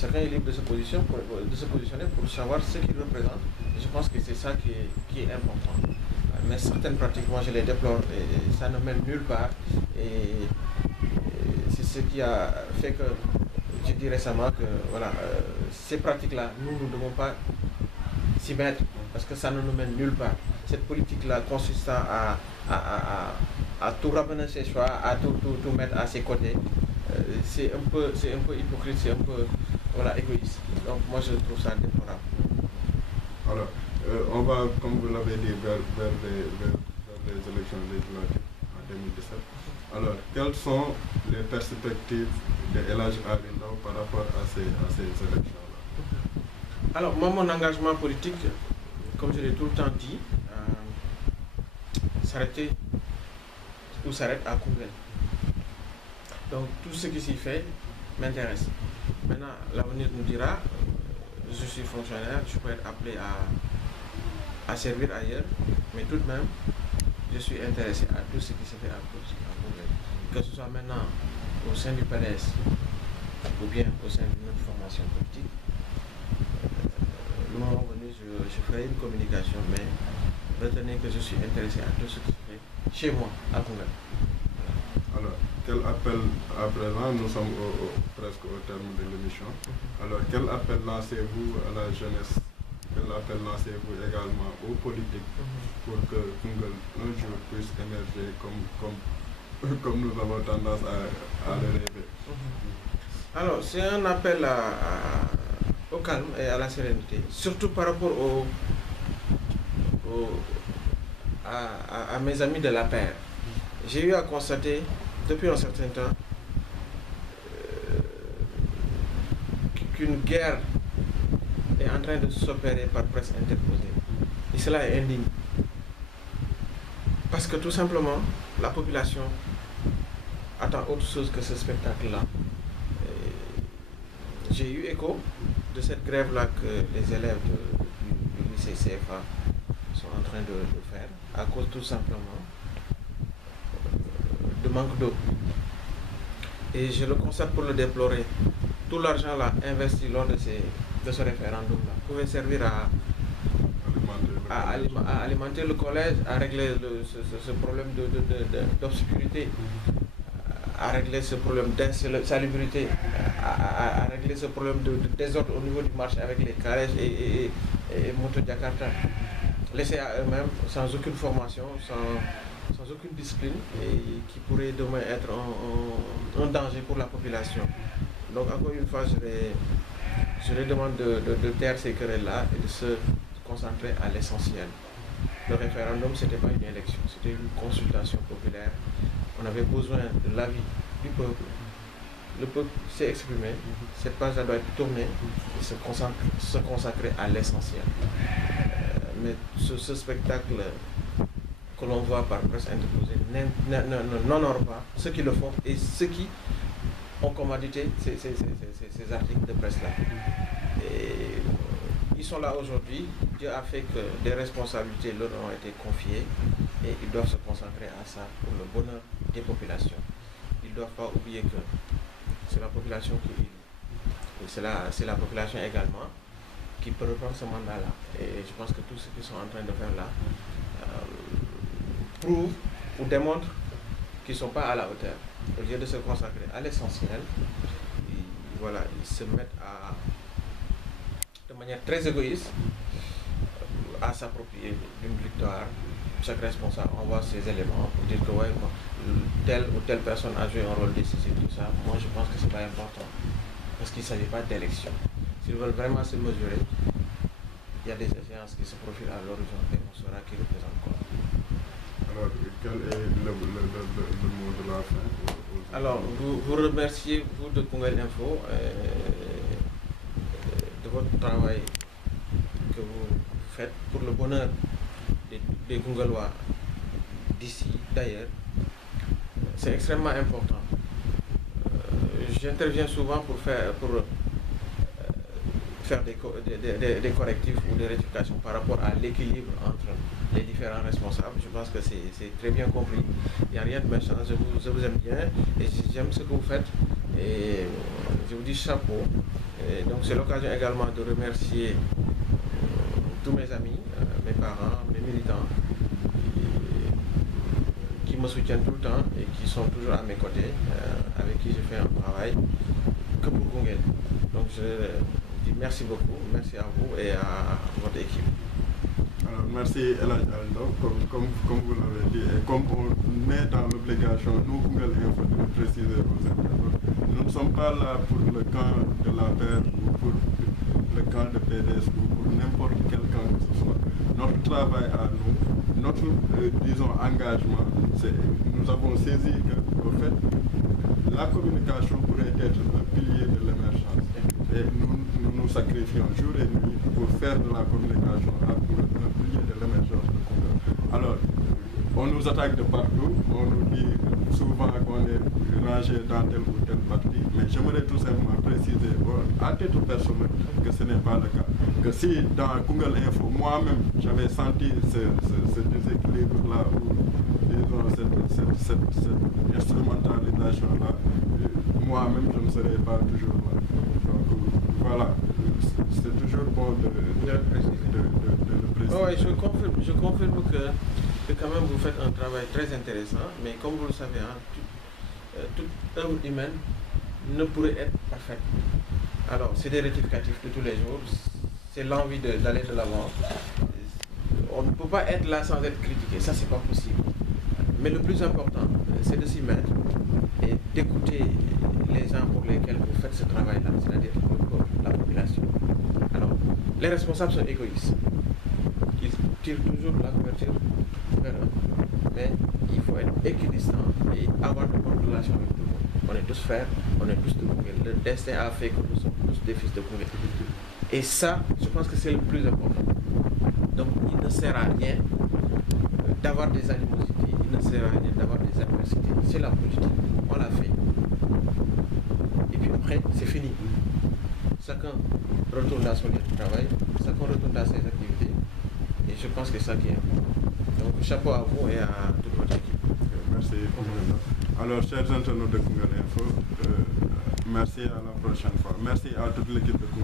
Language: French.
chacun est libre de de se positionner pour savoir ce qu'il représente. Et je pense que c'est ça qui est important. Mais certaines pratiques, moi je les déplore et ça ne mène nulle part. Et c'est ce qui a fait que j'ai dit récemment que voilà, ces pratiques-là, nous ne devons pas s'y mettre parce que ça ne nous mène nulle part. Cette politique-là consistant à tout ramener chez soi, à tout mettre à ses côtés, c'est un peu hypocrite, c'est un peu voilà, égoïste. Donc moi je trouve ça déplorable. Alors, on va, comme vous l'avez dit, vers les élections législatives en 2017. Alors, quelles sont les perspectives de El Hadj Ali Ndao par rapport à ces élections-là? Alors, moi, mon engagement politique, comme je l'ai tout le temps dit, s'arrêter ou s'arrête à Koungheul. Donc, tout ce qui s'y fait m'intéresse. Maintenant, l'avenir nous dira, je suis fonctionnaire, je peux être appelé à servir ailleurs, mais tout de même, je suis intéressé à tout ce qui se fait à Koungheul. Que ce soit maintenant au sein du PDS ou bien au sein d'une autre formation politique. Le moment venu, je ferai une communication, mais retenez que je suis intéressé à tout ce qui se fait chez moi, à Koungheul. Alors, quel appel, à présent, nous sommes presque au terme de l'émission. Alors, quel appel lancez-vous à la jeunesse? Quel appel lancez-vous également aux politiques pour que Koungheul un jour puisse émerger comme nous avons tendance à le rêver? Alors, c'est un appel au calme et à la sérénité, surtout par rapport à mes amis de la paire. J'ai eu à constater depuis un certain temps qu'une guerre est en train de s'opérer par presse interposée. Et cela est indigne. Parce que tout simplement, la population attend autre chose que ce spectacle-là. J'ai eu écho de cette grève-là que les élèves du lycée CFA sont en train de faire, à cause tout simplement de manque d'eau. Et je le constate pour le déplorer. Tout l'argent là investi lors de ce référendum-là pouvait servir à alimenter le collège, à régler ce problème d'obscurité, à régler ce problème d'insalubrité, à régler ce problème de désordre au niveau du marché avec les calèches et motos Jakarta. Laissés à eux-mêmes, sans aucune formation, sans aucune discipline, et qui pourrait demain être un danger pour la population. Donc encore une fois, je les demande de taire ces querelles-là et de se concentrer à l'essentiel. Le référendum, ce n'était pas une élection, c'était une consultation populaire. On avait besoin de l'avis du peuple. Le peuple s'est exprimé, cette page-là doit être tournée et se consacrer à l'essentiel. Mais ce spectacle que l'on voit par presse interposée n'honore pas ceux qui le font et ceux qui ont commandité ces articles de presse-là. Et ils sont là aujourd'hui, Dieu a fait que des responsabilités leur ont été confiées et ils doivent se concentrer à ça pour le bonheur des populations. Ils ne doivent pas oublier que c'est la population qui vit. Et c'est la population également qui peut reprendre ce mandat-là. Et je pense que tous ceux qui sont en train de faire là prouvent ou démontrent qu'ils ne sont pas à la hauteur. Au lieu de se consacrer à l'essentiel, voilà, ils se mettent de manière très égoïste à s'approprier d'une victoire. Chaque responsable envoie ses éléments pour dire que ouais, telle ou telle personne a joué un rôle décisif, tout ça. Moi je pense que ce n'est pas important. Parce qu'il ne s'agit pas d'élection. S'ils veulent vraiment se mesurer, il y a des échéances qui se profilent à l'horizon et on saura qui représente quoi. Alors, quel est le mot de la fin? Alors, vous remerciez, vous de Koungheul Info, de votre travail que vous faites pour le bonheur des Koungheulois d'ici, d'ailleurs. C'est extrêmement important. J'interviens souvent pour faire des correctifs ou des rectifications par rapport à l'équilibre entre les différents responsables. Je pense que c'est très bien compris. Il n'y a rien de méchant. Je vous aime bien et j'aime ce que vous faites. Et je vous dis chapeau. Et donc c'est l'occasion également de remercier tous mes amis, mes parents, mes militants, qui me soutiennent tout le temps et qui sont toujours à mes côtés, avec qui je fais un travail que pour Koungheul. Donc je dis merci beaucoup, merci à vous et à votre équipe. Alors, merci El Hadj Aldo, comme vous l'avez dit, et comme on est dans l'obligation, nous, Koungheul Info, de le préciser aux internautes, nous ne sommes pas là pour le camp de la paix ou pour le camp de PDS ou pour n'importe quel camp que ce soit. Notre travail à nous, notre, disons, engagement, c'est nous avons saisi que, au fait, la communication pourrait être un pilier de l'émergence. Et nous sacrifions jour et nuit pour faire de la communication un pilier de l'émergence de Koungheul. Alors, on nous attaque de partout, on nous dit souvent qu'on est rangé dans tel ou tel parti, mais j'aimerais tout simplement préciser à titre personnel que ce n'est pas le cas. Que si dans Koungheul Info, moi-même, j'avais senti ce déséquilibre-là, ou disons cette instrumentalisation-là, moi-même, je ne serais pas toujours là. Donc, voilà, c'est toujours bon de le préciser. Oui, je confirme que quand même vous faites un travail très intéressant, mais comme vous le savez, hein, toute œuvre humaine ne pourrait être parfaite. Alors, c'est des rectificatifs de tous les jours, c'est l'envie d'aller de l'avant. On ne peut pas être là sans être critiqué, ça c'est pas possible. Mais le plus important, c'est de s'y mettre et d'écouter les gens pour lesquels vous faites ce travail-là, c'est-à-dire la population. Alors, les responsables sont égoïstes. Ils tirent toujours la couverture vers eux. Mais il faut être équidistant et avoir de bonnes relations avec tout le monde. On est tous frères, on est tous de Koungheul. Le destin a fait que nous sommes tous des fils de Koungheul. Et ça, je pense que c'est le plus important. Donc, il ne sert à rien d'avoir des animosités, il ne sert à rien d'avoir des adversités. C'est la politique, on l'a fait. Et puis après, c'est fini. Chacun retourne à son lieu de travail, chacun retourne à ses activités. Et je pense que c'est ça qui est important. Donc, chapeau à vous et à toute votre équipe. Merci. Alors, chers internautes de Koungheul Info, merci à la prochaine fois. Merci à toute l'équipe de Koungheul.